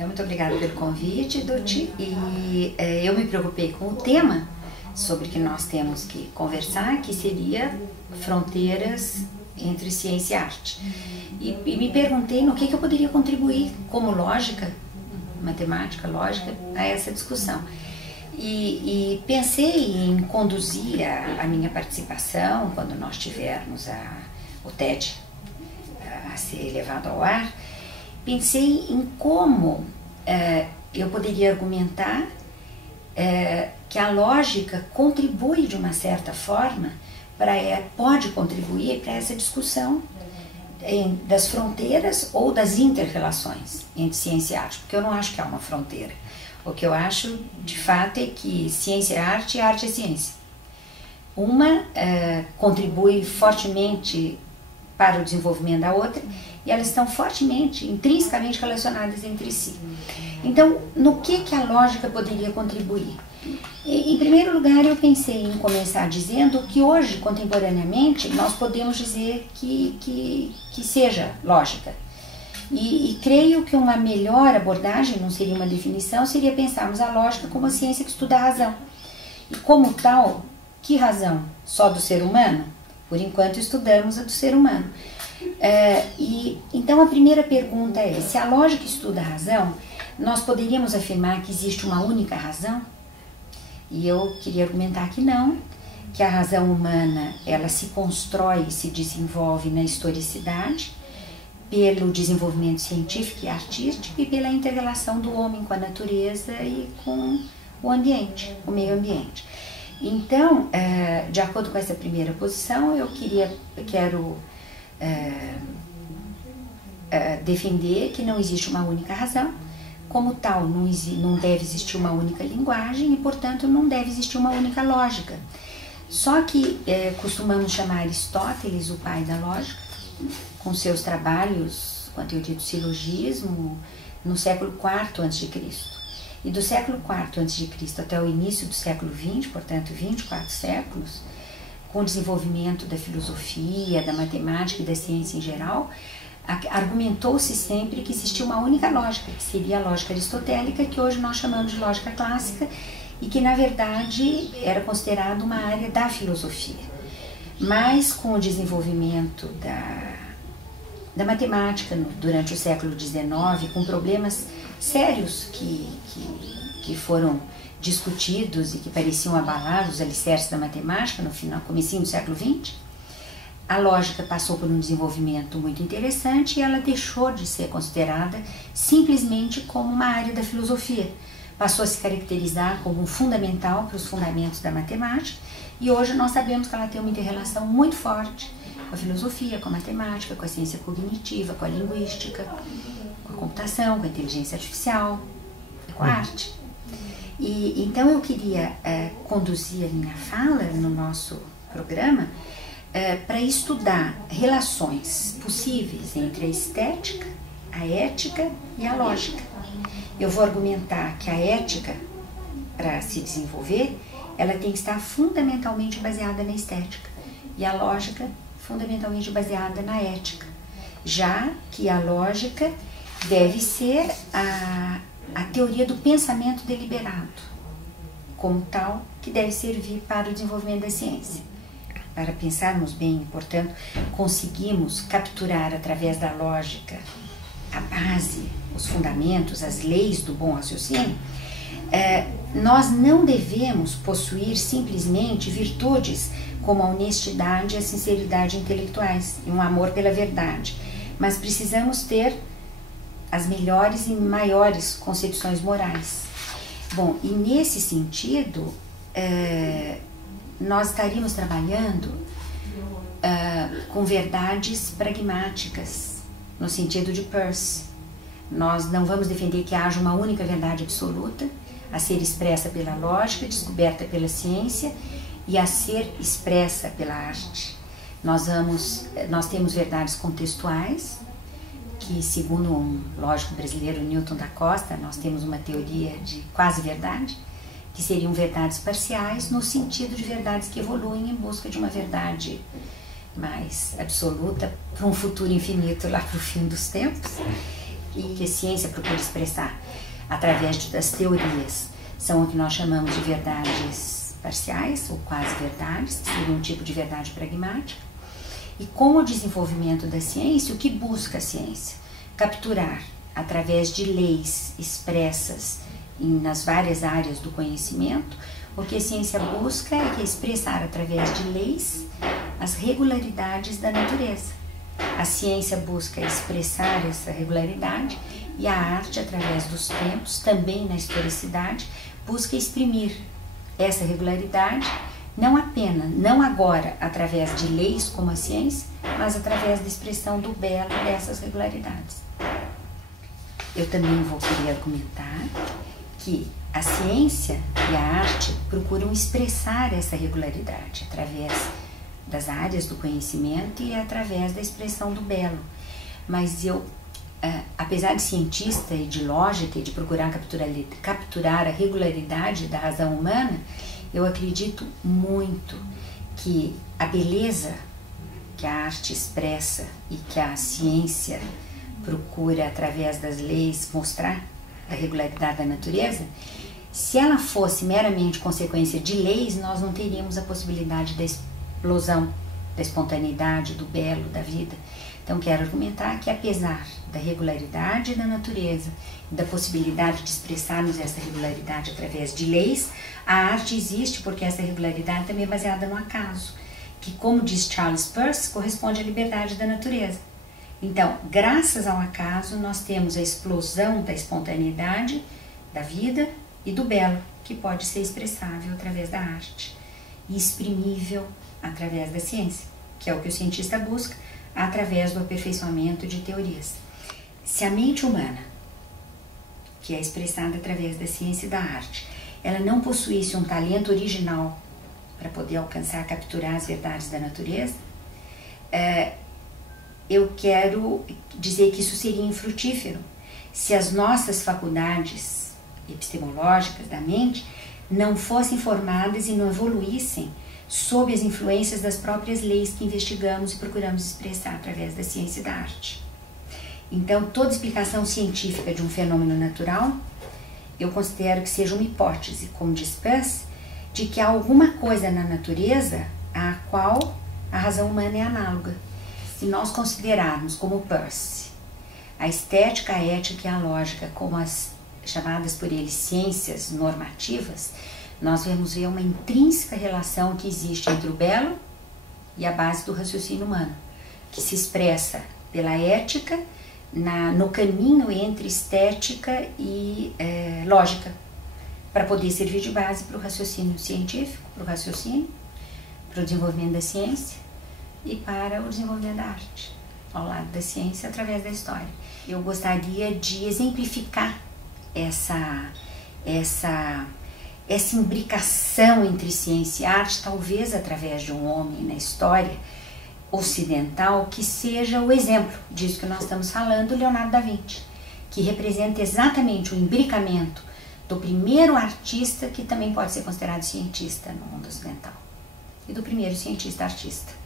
Então, muito obrigada pelo convite, Dutti. E eu me preocupei com o tema sobre que nós temos que conversar, que seria fronteiras entre ciência e arte. E me perguntei no que eu poderia contribuir como lógica, matemática, lógica, a essa discussão. E pensei em conduzir a minha participação, quando nós tivermos o TED a ser levado ao ar, pensei em como eu poderia argumentar que a lógica contribui de uma certa forma, pode contribuir para essa discussão das fronteiras ou das inter-relações entre ciência e arte, porque eu não acho que há uma fronteira. O que eu acho, de fato, é que ciência é arte e arte é ciência. Uma contribui fortemente para o desenvolvimento da outra e elas estão fortemente, intrinsecamente relacionadas entre si. Então, no que a lógica poderia contribuir? Em primeiro lugar, eu pensei em começar dizendo que hoje, contemporaneamente, nós podemos dizer que seja lógica. E creio que uma melhor abordagem, não seria uma definição, seria pensarmos a lógica como a ciência que estuda a razão. E como tal, que razão? Só do ser humano? Por enquanto estudamos a do ser humano. Então a primeira pergunta é, se a lógica estuda a razão, nós poderíamos afirmar que existe uma única razão? E eu queria argumentar que não, que a razão humana ela se constrói e se desenvolve na historicidade, pelo desenvolvimento científico e artístico e pela interrelação do homem com a natureza e com o ambiente, o meio ambiente. Então, de acordo com essa primeira posição, eu quero defender que não existe uma única razão, como tal, não deve existir uma única linguagem e, portanto, não deve existir uma única lógica. Só que costumamos chamar Aristóteles o pai da lógica, com seus trabalhos com a teoria do silogismo no século IV a.C. E do século IV a.C. até o início do século XX, portanto 24 séculos, com o desenvolvimento da filosofia, da matemática e da ciência em geral, argumentou-se sempre que existia uma única lógica, que seria a lógica aristotélica, que hoje nós chamamos de lógica clássica, e que na verdade era considerada uma área da filosofia. Mas com o desenvolvimento da matemática durante o século XIX, com problemas sérios que foram discutidos e que pareciam abalar os alicerces da matemática no comecinho do século XX, a lógica passou por um desenvolvimento muito interessante e ela deixou de ser considerada simplesmente como uma área da filosofia. Passou a se caracterizar como um fundamental para os fundamentos da matemática e hoje nós sabemos que ela tem uma interrelação muito forte com a filosofia, com a matemática, com a ciência cognitiva, com a linguística, com a computação, com a inteligência artificial e com a arte. E então eu queria conduzir a minha fala no nosso programa para estudar relações possíveis entre a estética, a ética e a lógica. Eu vou argumentar que a ética, para se desenvolver, ela tem que estar fundamentalmente baseada na estética e a lógica fundamentalmente baseada na ética, já que a lógica deve ser a teoria do pensamento deliberado, como tal, que deve servir para o desenvolvimento da ciência. Para pensarmos bem, portanto, conseguimos capturar através da lógica a base, os fundamentos, as leis do bom raciocínio. Nós não devemos possuir simplesmente virtudes como a honestidade e a sinceridade intelectuais e um amor pela verdade, mas precisamos ter as melhores e maiores concepções morais. Bom, e nesse sentido, nós estaríamos trabalhando com verdades pragmáticas, no sentido de Peirce. Nós não vamos defender que haja uma única verdade absoluta, a ser expressa pela lógica, descoberta pela ciência e a ser expressa pela arte. Nós temos verdades contextuais, que segundo um lógico brasileiro, Newton da Costa, nós temos uma teoria de quase verdade, que seriam verdades parciais, no sentido de verdades que evoluem em busca de uma verdade mais absoluta para um futuro infinito lá para o fim dos tempos. o que a ciência procura expressar através das teorias são o que nós chamamos de verdades parciais ou quase verdades, que seria um tipo de verdade pragmática. E com o desenvolvimento da ciência, o que busca a ciência? Capturar, através de leis expressas nas várias áreas do conhecimento, o que a ciência busca é que expressar através de leis as regularidades da natureza. A ciência busca expressar essa regularidade e a arte, através dos tempos, também na historicidade, busca exprimir essa regularidade, não agora através de leis como a ciência, mas através da expressão do belo dessas regularidades. Eu também vou querer argumentar que a ciência e a arte procuram expressar essa regularidade através das áreas do conhecimento e através da expressão do belo. Mas eu, apesar de cientista e de lógica e de procurar capturar a regularidade da razão humana, eu acredito muito que a beleza que a arte expressa e que a ciência procura, através das leis, mostrar a regularidade da natureza, se ela fosse meramente consequência de leis, nós não teríamos a possibilidade da explosão, da espontaneidade, do belo, da vida. Então, quero argumentar que, apesar da regularidade da natureza e da possibilidade de expressarmos essa regularidade através de leis, a arte existe porque essa regularidade também é baseada no acaso, que, como diz Charles Peirce, corresponde à liberdade da natureza. Então, graças ao acaso, nós temos a explosão da espontaneidade, da vida e do belo, que pode ser expressável através da arte e exprimível através da ciência, que é o que o cientista busca através do aperfeiçoamento de teorias. Se a mente humana, que é expressada através da ciência e da arte, ela não possuísse um talento original para poder alcançar, capturar as verdades da natureza, eu quero dizer que isso seria infrutífero se as nossas faculdades epistemológicas da mente não fossem formadas e não evoluíssem sob as influências das próprias leis que investigamos e procuramos expressar através da ciência e da arte. Então, toda explicação científica de um fenômeno natural, eu considero que seja uma hipótese, como diz Peirce, de que há alguma coisa na natureza à qual a razão humana é análoga. Se nós considerarmos, como Peirce, a estética, a ética e a lógica como as chamadas por ele ciências normativas, nós vamos ver uma intrínseca relação que existe entre o belo e a base do raciocínio humano, que se expressa pela ética no caminho entre estética e lógica, para poder servir de base para o raciocínio científico, para o desenvolvimento da ciência e para o desenvolvimento da arte, ao lado da ciência, através da história. Eu gostaria de exemplificar essa imbricação entre ciência e arte, talvez através de um homem na história ocidental que seja o exemplo disso que nós estamos falando, Leonardo da Vinci, que representa exatamente o imbricamento do primeiro artista que também pode ser considerado cientista no mundo ocidental e do primeiro cientista artista.